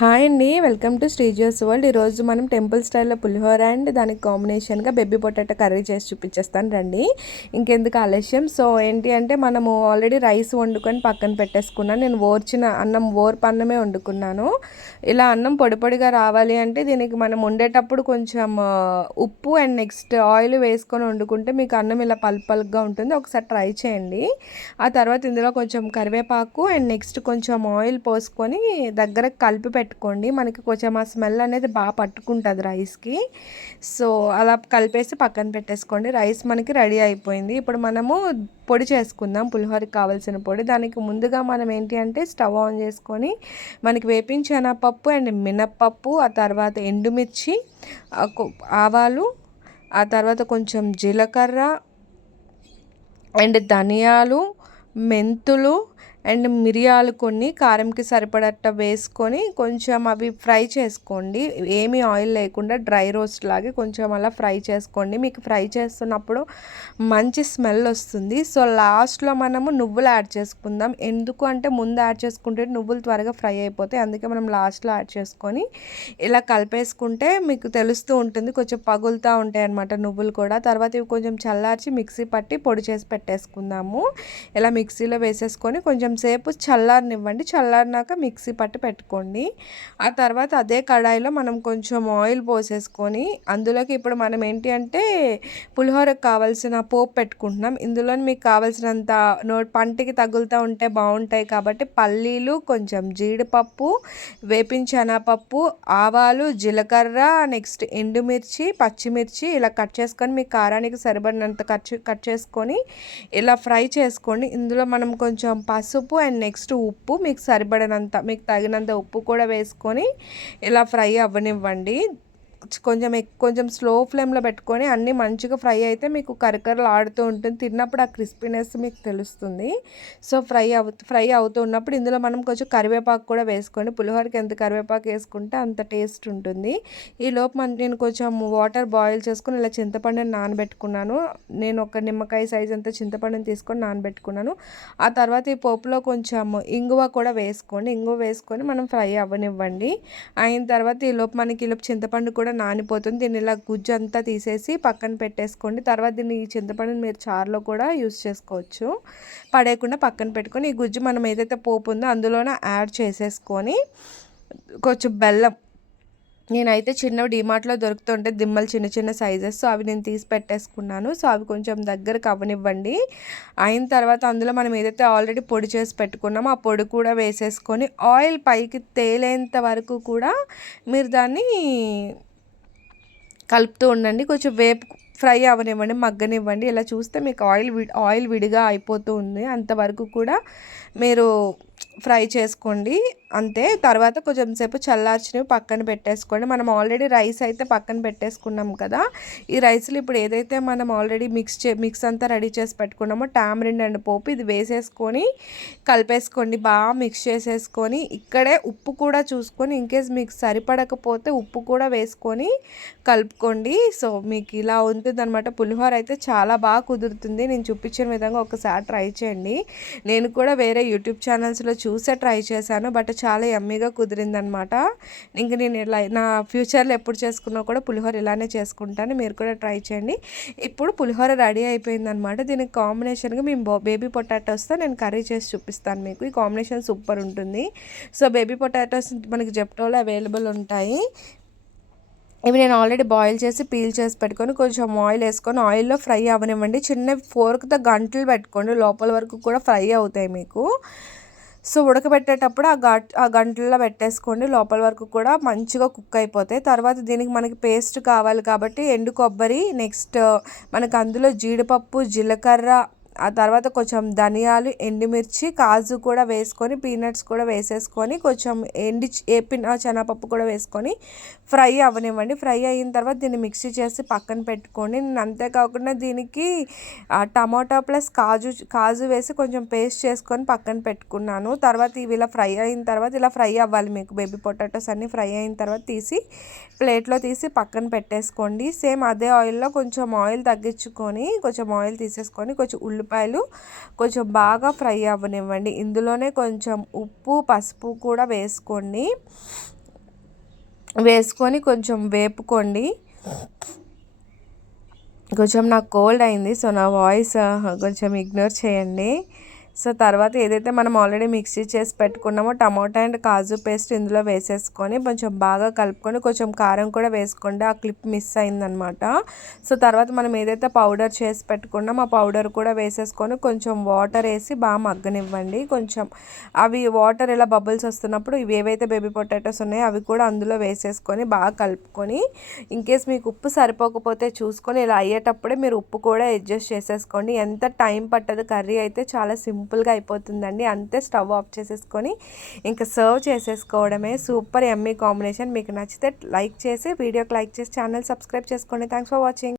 Hi అండి, welcome to శ్రీజోస్ world. ఈరోజు మనం టెంపుల్ స్టైల్లో పులిహోర అండ్ దానికి కాంబినేషన్గా బేబీ పొటాటో కర్రీ చేసి చూపించేస్తాను రండి. ఇంకెందుకు ఆలస్యం. సో ఏంటి అంటే మనము ఆల్రెడీ రైస్ వండుకొని పక్కన పెట్టేసుకున్నాను. నేను ఓర్పు అన్నమే వండుకున్నాను. ఇలా అన్నం పొడి పొడిగా రావాలి అంటే దీనికి మనం వండేటప్పుడు కొంచెం ఉప్పు అండ్ నెక్స్ట్ ఆయిల్ వేసుకొని వండుకుంటే మీకు అన్నం ఇలా పలుపలుగా ఉంటుంది. ఒకసారి ట్రై చేయండి. ఆ తర్వాత ఇందులో కొంచెం కరివేపాకు అండ్ నెక్స్ట్ కొంచెం ఆయిల్ పోసుకొని దగ్గర కలిపి పెట్టుకోండి. మనకి కొంచెం ఆ స్మెల్ అనేది బాగా పట్టుకుంటుంది రైస్కి. సో అలా కలిపేసి పక్కన పెట్టేసుకోండి. రైస్ మనకి రెడీ అయిపోయింది. ఇప్పుడు మనము పొడి చేసుకుందాం, పులిహోరకి కావాల్సిన పొడి. దానికి ముందుగా మనం ఏంటి అంటే స్టవ్ ఆన్ చేసుకొని మనకి వేపించిన పప్పు అండ్ మినప్పప్పు, ఆ తర్వాత ఎండుమిర్చి, ఆవాలు, ఆ తర్వాత కొంచెం జీలకర్ర అండ్ ధనియాలు, మెంతులు అండ్ మిరియాలు కొన్ని కారంకి సరిపడట్ట వేసుకొని కొంచెం అవి ఫ్రై చేసుకోండి. ఏమీ ఆయిల్ లేకుండా డ్రై రోస్ట్ లాగే కొంచెం అలా ఫ్రై చేసుకోండి. మీకు ఫ్రై చేస్తున్నప్పుడు మంచి స్మెల్ వస్తుంది. సో లాస్ట్లో మనము నువ్వులు యాడ్ చేసుకుందాం. ఎందుకు అంటే ముందు యాడ్ చేసుకుంటే నువ్వులు త్వరగా ఫ్రై అయిపోతాయి. అందుకే మనం లాస్ట్లో యాడ్ చేసుకొని ఇలా కలిపేసుకుంటే మీకు తెలుస్తూ ఉంటుంది. కొంచెం పగులుతూ ఉంటాయి అన్నమాట నువ్వులు కూడా. తర్వాత ఇవి కొంచెం చల్లార్చి మిక్సీ పట్టి పొడి చేసి పెట్టేసుకుందాము. ఇలా మిక్సీలో వేసేసుకొని కొంచెం సేపు చల్లారనివ్వండి. చల్లారినాక మిక్సీ పట్టి పెట్టుకోండి. ఆ తర్వాత అదే కడాయిలో మనం కొంచెం ఆయిల్ పోసేసుకొని అందులోకి ఇప్పుడు మనం ఏంటి అంటే పులిహోరకు కావాల్సిన పోపు పెట్టుకుంటున్నాం. ఇందులో మీకు కావాల్సినంత పంటికి తగులుతూ ఉంటే బాగుంటాయి కాబట్టి పల్లీలు, కొంచెం జీడిపప్పు, వేపించనపప్పు, ఆవాలు, జీలకర్ర, నెక్స్ట్ ఎండుమిర్చి, పచ్చిమిర్చి ఇలా కట్ చేసుకొని మీ కారానికి సరిపడినంత కట్ చేసుకొని ఇలా ఫ్రై చేసుకోండి. ఇందులో మనం కొంచెం పసుపు అండ్ నెక్స్ట్ ఉప్పు మీకు సరిపడినంత, మీకు తగినంత ఉప్పు కూడా వేసుకొని ఇలా ఫ్రై అవ్వనివ్వండి. కొంచెం స్లో ఫ్లేమ్లో పెట్టుకొని అన్నీ మంచిగా ఫ్రై అయితే మీకు కరకరలు ఆడుతూ ఉంటుంది. తిన్నప్పుడు ఆ క్రిస్పీనెస్ మీకు తెలుస్తుంది. సో ఫ్రై అవుతూ ఉన్నప్పుడు ఇందులో మనం కొంచెం కరివేపాకు కూడా వేసుకోండి. పులిహోరకి ఎంత కరివేపాకు వేసుకుంటే అంత టేస్ట్ ఉంటుంది. ఈలోపు నేను కొంచెం వాటర్ బాయిల్ చేసుకొని ఇలా చింతపండుని నానబెట్టుకున్నాను. నేను ఒక నిమ్మకాయ సైజ్ అంత చింతపండుని తీసుకొని నానబెట్టుకున్నాను. ఆ తర్వాత ఈ పోపులో కొంచెం ఇంగువ కూడా వేసుకోండి. ఇంగువ వేసుకొని మనం ఫ్రై అవ్వనివ్వండి. అయిన తర్వాత ఈలోపు చింతపండు కూడా నానిపోతుంది. దీన్ని ఇలా గుజ్జు అంతా తీసేసి పక్కన పెట్టేసుకోండి. తర్వాత దీన్ని ఈ చింతపండుని మీరు చారులో కూడా యూస్ చేసుకోవచ్చు. పడేయకుండా పక్కన పెట్టుకొని ఈ గుజ్జు మనం ఏదైతే పోపు ఉందో అందులోనే యాడ్ చేసేసుకొని కొంచెం బెల్లం, నేనైతే చిన్నవి డీమార్ట్లో దొరుకుతుంటే దిమ్మలు చిన్న చిన్న సైజెస్, సో అవి నేను తీసి పెట్టేసుకున్నాను. సో అవి కొంచెం దగ్గరకు అవ్వనివ్వండి. అయిన తర్వాత అందులో మనం ఏదైతే ఆల్రెడీ పొడి చేసి పెట్టుకున్నామో ఆ పొడి కూడా వేసేసుకొని ఆయిల్ పైకి తేలేంత వరకు కూడా మీరు దాన్ని కలుపుతూ ఉండండి. కొంచెం ఫ్రై అవ్వనివ్వండి, మగ్గనివ్వండి. ఇలా చూస్తే మీకు ఆయిల్ విడిగా అయిపోతూ ఉంది. అంతవరకు కూడా మీరు ఫ్రై చేసుకోండి అంతే. తర్వాత కొంచెం సేపు చల్లార్చినవి పక్కన పెట్టేసుకోండి. మనం ఆల్రెడీ రైస్ అయితే పక్కన పెట్టేసుకున్నాం కదా. ఈ రైస్లో ఇప్పుడు ఏదైతే మనం ఆల్రెడీ మిక్స్ అంతా రెడీ చేసి పెట్టుకున్నామో టామరిన్ అండ్ పోపు ఇది వేసేసుకొని కలిపేసుకోండి. బాగా మిక్స్ చేసేసుకొని ఇక్కడే ఉప్పు కూడా చూసుకొని ఇన్కేస్ మీకు సరిపడకపోతే ఉప్పు కూడా వేసుకొని కలుపుకోండి. సో మీకు ఇలా ఉంటుంది అనమాట. పులిహోర అయితే చాలా బాగా కుదురుతుంది. నేను చూపించిన విధంగా ఒకసారి ట్రై చేయండి. నేను కూడా వేరే యూట్యూబ్ ఛానల్స్లో చూసే ట్రై చేశాను, బట్ చాలా యమ్మీగా కుదిరిందనమాట. ఇంక నేను ఇలా నా ఫ్యూచర్లో ఎప్పుడు చేసుకున్నా కూడా పులిహోర ఇలానే చేసుకుంటాను. మీరు కూడా ట్రై చేయండి. ఇప్పుడు పులిహోర రెడీ అయిపోయిందనమాట. దీనికి కాంబినేషన్గా మేము బేబీ పొటాటోస్తో నేను కర్రీ చేసి చూపిస్తాను మీకు. ఈ కాంబినేషన్ సూపర్ ఉంటుంది. సో బేబీ పొటాటోస్ మనకి జెప్టోలో అవైలబుల్ ఉంటాయి. ఇవి నేను ఆల్రెడీ బాయిల్ చేసి పీల్ చేసి పెట్టుకొని కొంచెం ఆయిల్ వేసుకొని ఆయిల్లో ఫ్రై అవ్వనివ్వండి. చిన్న ఫోర్క్తో గంటలు పెట్టుకోండి, లోపల వరకు కూడా ఫ్రై అవుతాయి మీకు. సో ఉడకబెట్టేటప్పుడు ఆ గంటల్లో పెట్టేసుకోండి, లోపల వరకు కూడా మంచిగా కుక్ అయిపోతాయి. తర్వాత దీనికి మనకి పేస్ట్ కావాలి కాబట్టి ఎండు కొబ్బరి, నెక్స్ట్ మనకు అందులో జీడిపప్పు, జీలకర్ర, ఆ తర్వాత కొంచెం ధనియాలు, ఎండుమిర్చి, కాజు కూడా వేసుకొని పీనట్స్ కూడా వేసేసుకొని కొంచెం ఏపిన శనగపప్పు కూడా వేసుకొని ఫ్రై అవ్వనివ్వండి. ఫ్రై అయిన తర్వాత దీన్ని మిక్సీ చేసి పక్కన పెట్టుకోండి. నేను అంతేకాకుండా దీనికి టమాటా ప్లస్ కాజు వేసి కొంచెం పేస్ట్ చేసుకొని పక్కన పెట్టుకున్నాను. తర్వాత ఇవి ఇలా ఫ్రై అయిన తర్వాత ఇలా ఫ్రై అవ్వాలి మీకు. బేబీ పొటాటోస్ అన్నీ ఫ్రై అయిన తర్వాత ప్లేట్లో తీసి పక్కన పెట్టేసుకోండి. సేమ్ అదే ఆయిల్లో కొంచెం ఆయిల్ తగ్గించుకొని కొంచెం ఆయిల్ తీసేసుకొని కొంచెం ఉల్లిపాయలు కొంచెం బాగా ఫ్రై అవ్వనివ్వండి. ఇందులోనే కొంచెం ఉప్పు, పసుపు కూడా వేసుకోండి. వేసుకొని కొంచెం వేపుకోండి. కొంచెం నాకు కోల్డ్ అయింది, సో నా వాయిస్ కొంచెం ఇగ్నోర్ చేయండి. సో తర్వాత ఏదైతే మనం ఆల్రెడీ మిక్సీ చేసి పెట్టుకున్నామో టమాటా అండ్ కాజు పేస్ట్ ఇందులో వేసేసుకొని కొంచెం బాగా కలుపుకొని కొంచెం కారం కూడా వేసుకోండి, ఆ క్లిప్ మిస్ అయిందనమాట. సో తర్వాత మనం ఏదైతే పౌడర్ చేసి పెట్టుకున్నామో ఆ పౌడర్ కూడా వేసేసుకొని కొంచెం వాటర్ వేసి బాగా మగ్గనివ్వండి. కొంచెం అవి వాటర్ ఇలా బబుల్స్ వస్తున్నప్పుడు ఇవి ఏవైతే బేబీ పొటాటోస్ ఉన్నాయో అవి కూడా అందులో వేసేసుకొని బాగా కలుపుకొని, ఇన్కేస్ మీకు ఉప్పు సరిపోకపోతే చూసుకొని ఇలా అయ్యేటప్పుడే మీరు ఉప్పు కూడా అడ్జస్ట్ చేసేసుకోండి. ఎంత టైం పట్టదు, కర్రీ అయితే చాలా సింపుల్గా అయిపోతుందండి. అంతే, స్టవ్ ఆఫ్ చేసేసుకొని ఇంకా సర్వ్ చేసేసుకోవడమే. Super yummy combination. మీకు నచ్చితే లైక్ చేసి వీడియోకి లైక్ చేసి ఛానల్ సబ్స్క్రైబ్ చేసుకోండి. Thanks for watching.